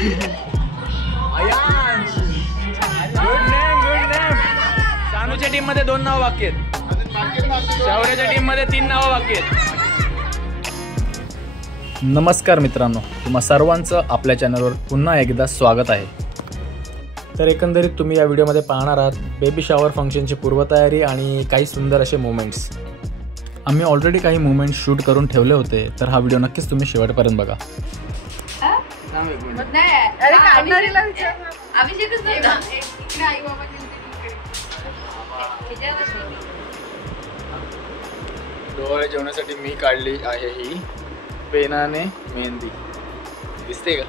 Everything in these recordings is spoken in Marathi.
अयांश गुड नेम सानूच्या टीम मध्ये 2 नाव बाकी आहेत. शौर्याच्या टीम मध्ये 3 नाव बाकी आहेत. नमस्कार मित्रांनो, तुम्हा सर्वांचं आपल्या चॅनलवर पुन्हा एकदा स्वागत आहे. तर एकंदरीत तुम्ही या व्हिडिओमध्ये पाहणार आहात बेबी शॉवर फंक्शनची पूर्वतयारी आणि काही सुंदर असे मोमेंट्स. आम्ही ऑलरेडी काही मोमेंट्स शूट करून ठेवले होते, तर हा व्हिडिओ नक्कीच तुम्ही शेवटपर्यंत बघा. डोळे जेवणासाठी मी काढली आहे ही पेनाने मेहंदी. दिसते का?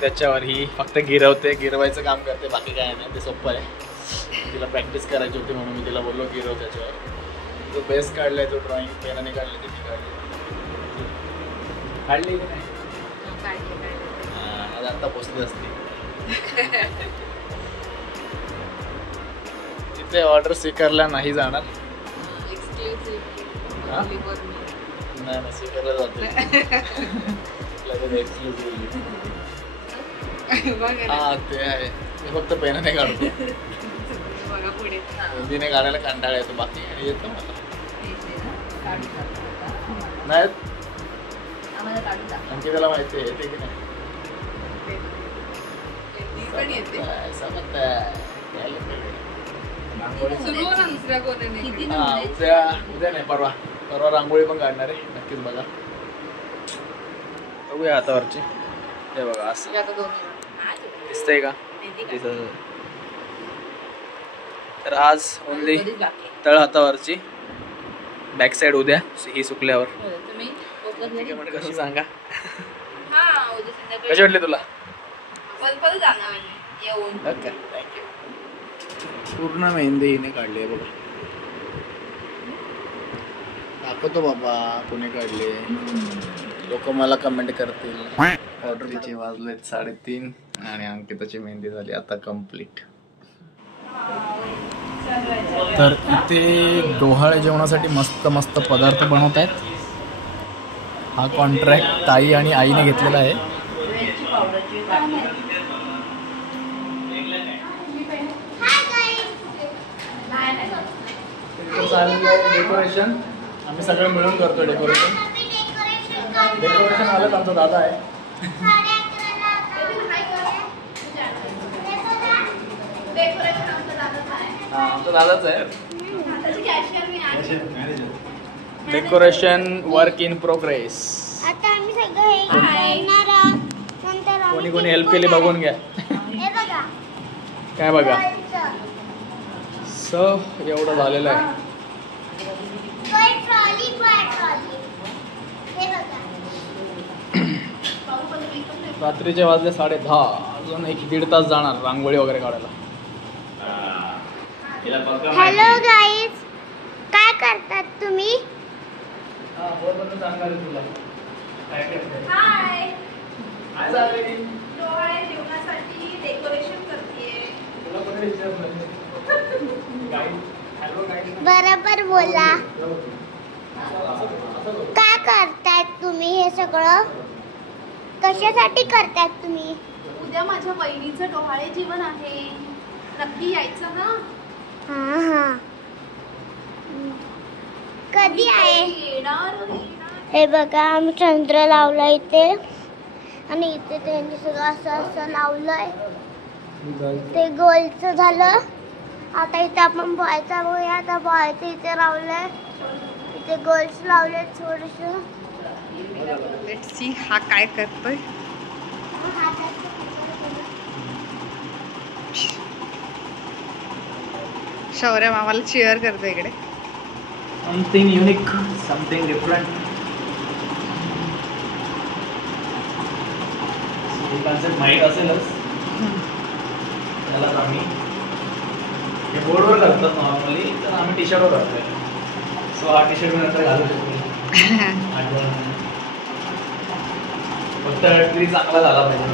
त्याच्यावर ही फक्त गिरवायचं काम करते, बाकी काय नाही. ते सोपं आहे. तिला प्रॅक्टिस करायची होती म्हणून मी तिला बोललो गिरव. त्याच्यावर जो बेस्ट काढलाय, तो ड्रॉइंग पेनाने काढले, ते मी काढली की नाही? आज आता पोचली असते. तिथे ऑर्डर स्वीकारला नाही जाणार. नाही स्वीकारला जाते. हा ते आहे. मी फक्त पेनाने काढतो. हिंदीने काढायला कंटाळा येतो, बाकी येतं मला. नाही आणखी त्याला माहिती आहे येते की नाही. उद्या नाही, परवा रांगोळी पण काढणार आहे. नक्कीच बघा. बघूया हातावरची. हे बघा असं दिसतंय का? तर आज ओनली तळ हातावरची, बॅक साईड उद्या ही सुकल्यावर. कशी सांगा, कशी वाटली तुला? पूर्ण मेहंदी हिने काढली आहे बघा. दाखवतो बाबा कोणी काढले. लोक मला कमेंट करतील. ऑर्डरचे वाजलेत 3:30 आणि अंकिताची मेहंदी झाली आता कंप्लीट. तर इथे डोहाळे जेवणासाठी मस्त मस्त पदार्थ बनवत आहेत. हा कॉन्ट्रॅक्ट ताई आणि आईने घेतलेला आहे. डेकोरेशन आम्ही सगळे मिळून करतो. डेकोरेशन आलं आमचा दादा आहे. आमचा दादाच आहे. Decoration work in progress. कोणी कोणी हेल्प केली बघून घ्या. काय बघा, एवढं झालेलं आहे. रात्रीचे वाजले 10:30. अजून 1-1.5 तास जाणार रांगोळी वगैरे काढायला. हॅलो गाईज, काय करतात तुम्ही? हाय, डोहाळे जेवणासाठी डेकोरेशन करतेय. बरोबर बोला. काय करतायत तुम्ही? हे सगळं कशासाठी करतायत तुम्ही? उद्या माझ्या बहिणीचं डोहाळे जेवण आहे, नक्की यायचं ना. हा. कधी आहे? हे बघा, आम्ही चंद्र लावला इथे आणि इथे त्यांनी सगळं असं लावलंय. ते गोलचं झालं. आता इथे आपण बॉयचा बघूया. आता बॉयचं इथे लावलंय, इथे गोल्स लावले थोडस. लेट्स सी हा काय करतोय. शौर्य मामाला चीअर करतो इकडे. Something unique, something different. Concept माहीत असेलच त्याला. आम्ही हे बोर्डवर करतात नॉर्मली, तर आम्ही टी शर्टवर करतोय. सो हा टी शर्ट नंतर घालू शकतो. फक्त ट्री चांगला झाला पाहिजे.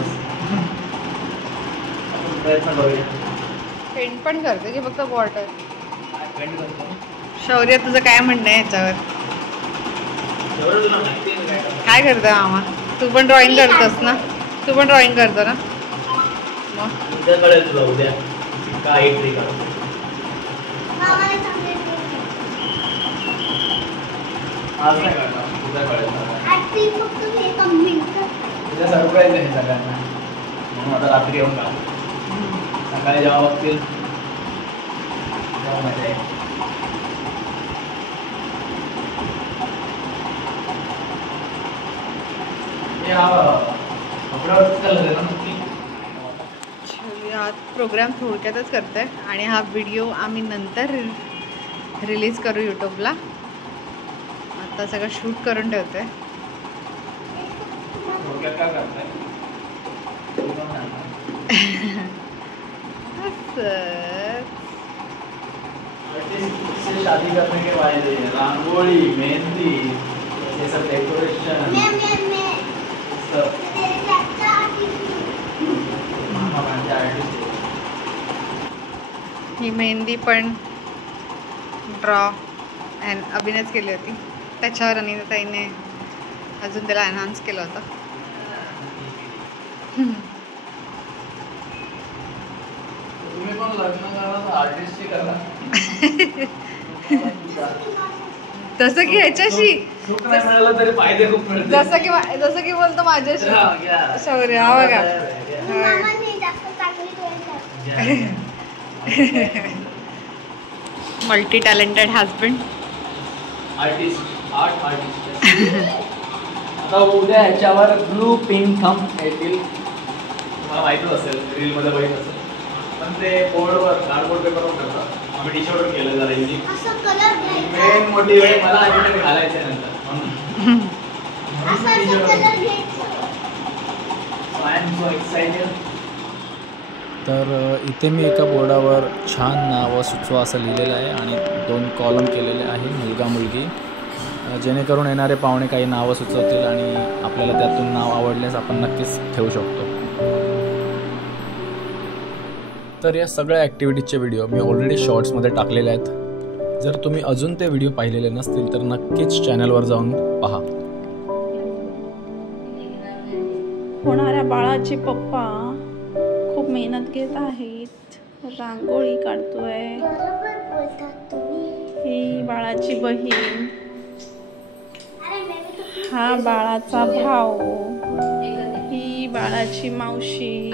आपण प्रयत्न करूया. पेंट पण करते की फक्त बॉर्डर? पेंट करतो. शौर्य, तुझं काय म्हणणं आहे याच्यावर? शौर्य, तुला माहिती आहे काय? काय करतो मामा? तू पण ड्रॉइंग करतोस ना? तू पण ड्रॉइंग करतो ना? मग उद्या कळेल तुला उद्या काय ट्रिक आहे. आज नाही कळणार, उद्या कळेल. उद्या सरप्राईज आहे सगळ्यांना, म्हणून आता रात्री येऊन का सकाळी जेव्हा बघतील तेव्हा मजा येईल. आज प्रोग्राम थोडक्यातच करतोय आणि हा व्हिडिओ आम्ही नंतर रिलीज करू यूट्यूबला. आता सगळं शूट करून ठेवतोय. शादी करने के वायदे, रंगोली, मेहंदी, ये सब डेकोरेशन, ही मेहंदी पण ड्रॉ अभिनयच केली होती. त्याच्यावर अनिताईने अजून त्याला एनहान्स केलं होतं. तुम्ही पण लग्न करा आर्टिस्टची करा. जसं की ह्याच्याशी सुख नाही मिळालं तरी फायदे खूप मिळतात. जसं की बोलतो माझ्याशी शौर्य. हा बघा multi talented husband, artist, art artist. आता उद्या ह्याच्यावर ब्लू पिंक थंब येतील. तुम्हाला माहितच असेल, रीलमध्ये बघितलं असेल. पण ते बोर्डवर कार्डबोर्ड पेपरवर करतात. आम्ही टी शर्टवर केलं जरा युनिक. मेन मोठी वेळ मला आधी घालायचं आहे नंतर. तर इथे मी एका बोर्डावर छान नावं सुचवा असं लिहिलेलं आहे आणि 2 कॉलम केलेले आहे, मुलगा मुलगी, जेणेकरून येणारे पाहुणे काही नावं सुचवतील आणि आपल्याला त्यातून नाव आवडल्यास आपण नक्कीच ठेवू शकतो. तर या सगळ्या ॲक्टिव्हिटीजचे व्हिडिओ मी ऑलरेडी शॉर्ट्समध्ये टाकलेले आहेत. जर तुम्ही अजून ते व्हिडिओ पाहिलेले नसतील तर नक्कीच चॅनलवर जाऊन पहा. होणाऱ्या बाळाचे पप्पा खूप मेहनत घेत आहेत. रांगोळी काढतोय. ही बाळाची बहीण, हा बाळाचा भाऊ, ही बाळाची मावशी,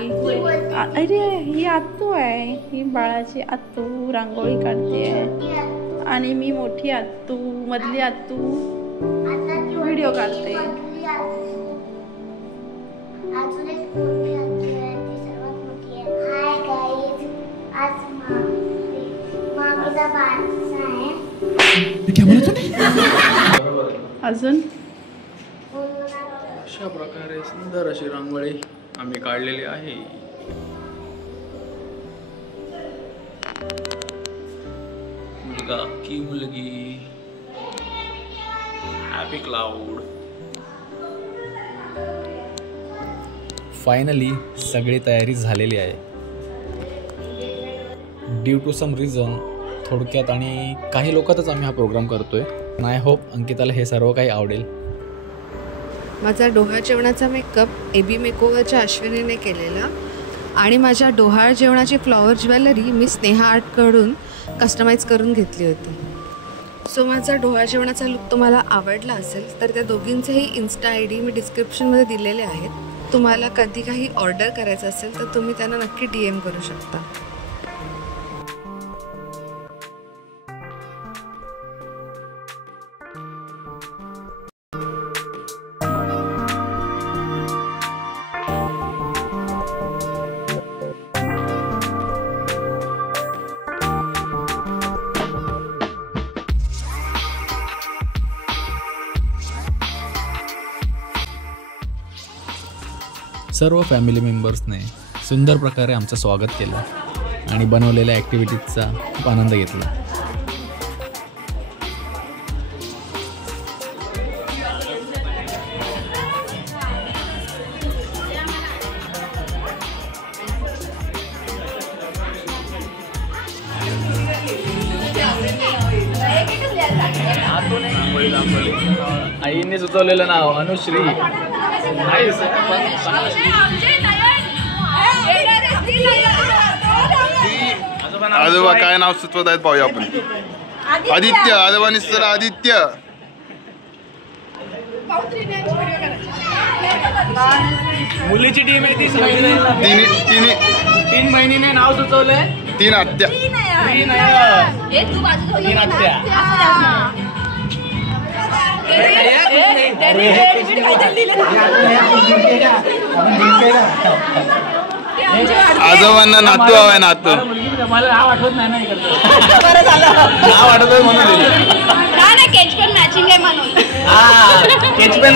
अरे ही आत्तू आहे. ही बाळाची आत्तू रांगोळी काढते आणि मी मोठी आत्तू, मधली आत्तू व्हिडिओ काढते. अजून अशा प्रकारे सुंदर अशी रांगोळी आम्ही काढलेली आहे. मुलगा की मुलगी, हॅपी क्लाउड. फायनली सगळी तयारी झालेली आहे. ड्यू टू सम रिझन थोडक्यात आणि काही लोकातच आम्ही हा प्रोग्राम करतोय. आय होप अंकिताला हे सर्व काही आवडेल. माझा डोहाळ जेवणाचा मेकअप AB मेकओव्हरच्या अश्विनीने केलेला आणि माझ्या डोहाळ जेवणाची फ्लॉवर ज्वेलरी मी स्नेहा आर्टकडून कस्टमाइज करून घेतली होती. सो माझा डोहाळ जेवणाचा लुक तुम्हाला आवडला असेल तर त्या दोघींचेही इन्स्टा ID मी डिस्क्रिप्शनमध्ये दिलेले आहेत. तुम्हाला कधी काही ऑर्डर करायचं असेल तर तुम्ही त्यांना नक्की DM करू शकता. सर्व फॅमिली मेंबर्सने सुंदर प्रकारे आमचं स्वागत केलं आणि बनवलेल्या ॲक्टिव्हिटीजचा खूप आनंद घेतला. आईने सुचवलेलं नाव अनुश्री. आजोबा काय नाव सुचवत आहेत पाहूया आपण. आदित्य. आजोबांनी सुचवलं आदित्य. मुलीची टीम आहे ती. 3 बहिणीने नाव सुचवलंय. 3 आत्या. 3 आत्या. आजोबांना नातू हवाय. नातू मला नाव आठवत नाही ना. बरं झालं नाव आठवत म्हणून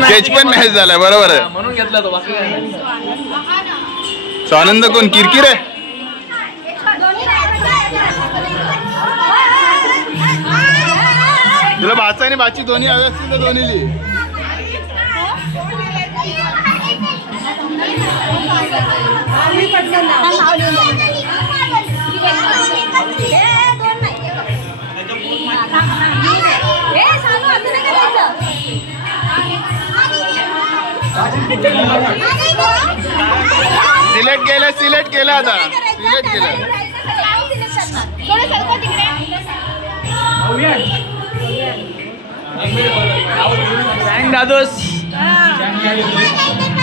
केचपेन मॅच झालाय. बरोबर आहे म्हणून घेतला तो. बाकी आनंद कोण किरकिर आहे. तुला बाचा आणि बाची दोन्ही हवे असतील तर दोन्ही लिही. सिलेक्ट केलं आता. सिलेक्ट केलं.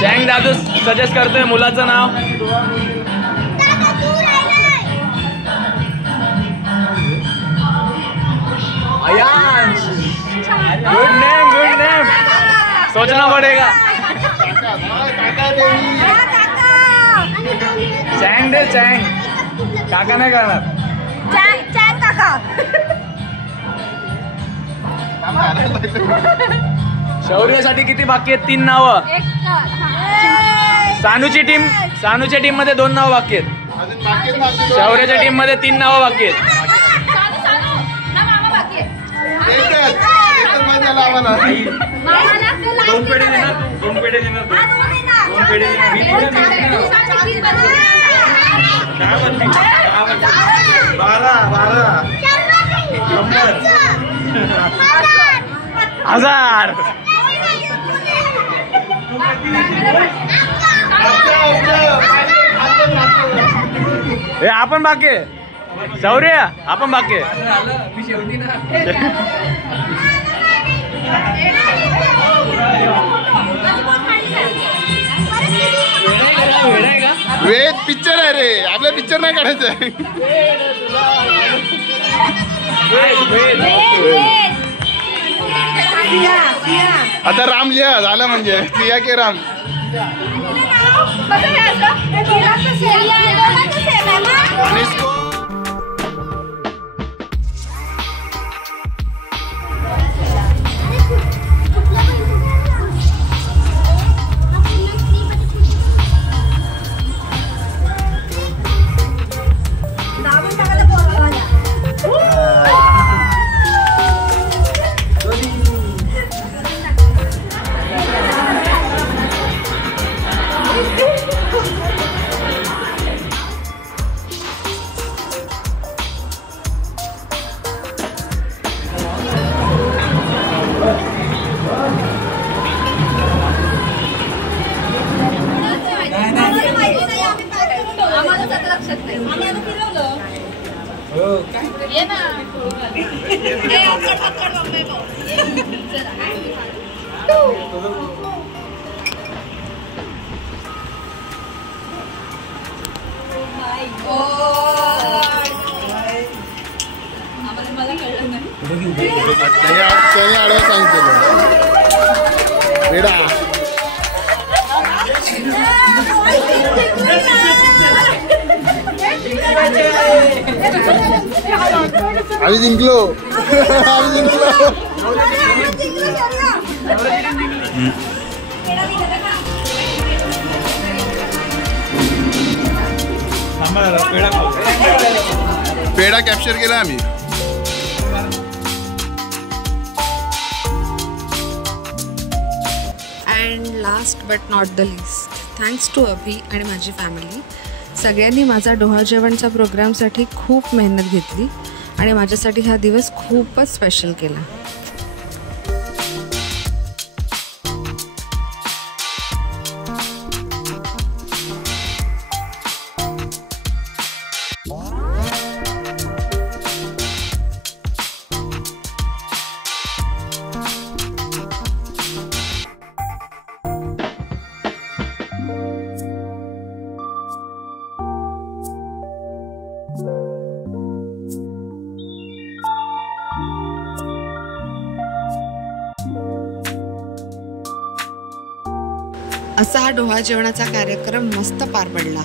जँग दादूस सजेस्ट करतोय मुलाचं नाव. अयांश. Good name. सोचना पडेगा. चँग दे. चँग काका नाही करणार. शौर्यसाठी किती बाकी आहेत? 3 नावं. सानूच्या टीम मध्ये 2 नावं बाकी आहेत. शौर्याच्या टीम मध्ये 3 नावं बाकी आहेत. हजार. हे आपण बाकी. शौर्य आपण बाकी. वेद पिक्चर आहे रे. आपला पिक्चर नाही काढायचं. आता राम लिहा झालं म्हणजे. सिया के राम. त्याने आडवा सांगितलं वेडा. आम्ही जिंकलो. पेढा कॅप्चर केला आम्ही. And last but not the least, thanks to Abhi आणि माझी फॅमिली. सगळ्यांनी माझा डोहाळ जेवणच्या प्रोग्रामसाठी खूप मेहनत घेतली आणि माझ्यासाठी हा दिवस खूपच स्पेशल केला. असा हा डोहाळ जेवणाचा कार्यक्रम मस्त पार पडला.